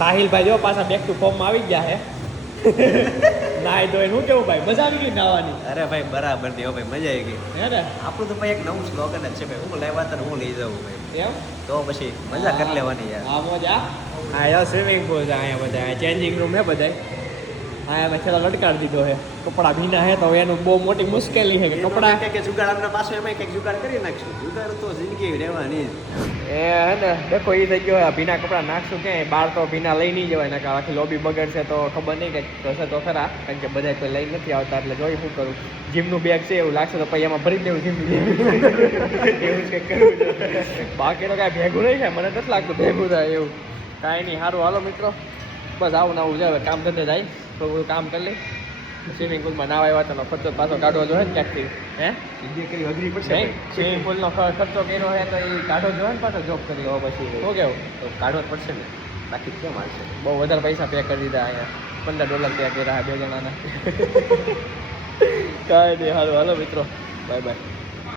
સાહિલભાઈ જો પાછા back to ફોર્મમાં આવી ગયા હે નાય તો શું કેવું ભાઈ મજા આવી ગઈ નાવાની? અરે ભાઈ બરાબર નહીં ભાઈ, મજા આવી ગઈ. હે ને આપણું તો ભાઈ એક નવું સ્લોગન જ છે ભાઈ, હું લેવા તને હું લઈ જાઉં ભાઈ. એમ તો પછી મજા કરી લેવાની યાર. હા મજા. હા યાર સ્વિમિંગ પુલ છે અહીંયા બધા, ચેન્જિંગ રૂમ હે બધા. હા મેં છેલ્લા લટકાડી દીધો હે, કપડા ભીના હે તો એનું બહુ મોટી મુશ્કેલી છે કે કપડા કે જુગાડ આપણે પાછું એમાં કંઈક જુગાડ કરી નાખશું. જુગાડ તો જિંદગી રહેવાની જ. એ હે ને દેખો એ થઈ ગયો ભીના કપડા નાખશું ક્યાંય બહાર તો ભીના લઈ નહીં જવાય ને આખી લોબી બગડશે તો ખબર નહીં કે થશે તો ખરા, કારણ કે બધા કોઈ લઈ નથી આવતા એટલે જોઈ શું કરું. જીમનું બેગ છે એવું લાગશે તો પછી એમાં ભરી દેવું જીમનું એવું જ કંઈક કરવું છે. બાકી તો કાંઈ ભેગું નહીં થાય, મને નથી લાગતું ભેગું થાય એવું. કાંઈ નહીં, સારું હાલો મિત્રો, બસ આવું ને આવું છે. હવે કામ ધંધે જાય થોડું કામ કરી લઈ. સ્વિમિંગ પુલમાં નાવા આવ્યા તો ખર્ચો પાછો કાઢવો જોઈએ ને ક્યાંકથી. હે જિંદગી કરી અઘરી પડશે. સ્વિમિંગ પુલનો ખર્ચો કર્યો છે તો એ કાઢવો જોઈએ ને પાછો જોબ કરી લો પછી. શું કેવું? તો કાઢવો જ પડશે ને, બાકી કેમ આવશે? બહુ વધારે પૈસા પે કરી દીધા અહીંયા, $15 પે કર્યા 2 જણાના. કાંઈ નહીં, હાલો હાલો મિત્રો, બાય બાય.